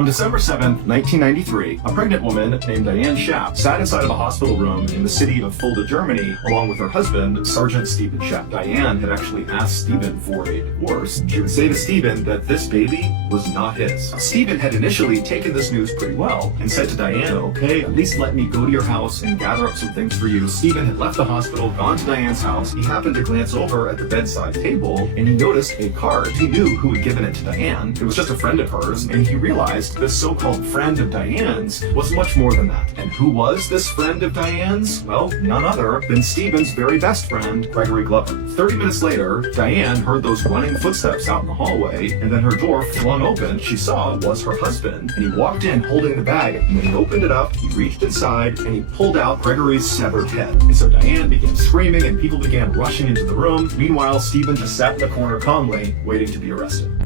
On December 7th, 1993, a pregnant woman named Diane Schaap sat inside of a hospital room in the city of Fulda, Germany, along with her husband, Sergeant Stephen Schaap. Diane had actually asked Stephen for a divorce. She would say to Stephen that this baby was not his. Stephen had initially taken this news pretty well and said to Diane, okay, at least let me go to your house and gather up some things for you. Stephen had left the hospital, gone to Diane's house. He happened to glance over at the bedside table and he noticed a card. He knew who had given it to Diane. It was just a friend of hers, and he realized this so-called friend of Diane's was much more than that. And who was this friend of Diane's? Well, none other than Stephen's very best friend, Gregory Glover. 30 minutes later, Diane heard those running footsteps out in the hallway, and then her door flung open. She saw it was her husband, and he walked in holding the bag. And when he opened it up, he reached inside, and he pulled out Gregory's severed head. And so Diane began screaming, and people began rushing into the room. Meanwhile, Stephen just sat in the corner calmly, waiting to be arrested.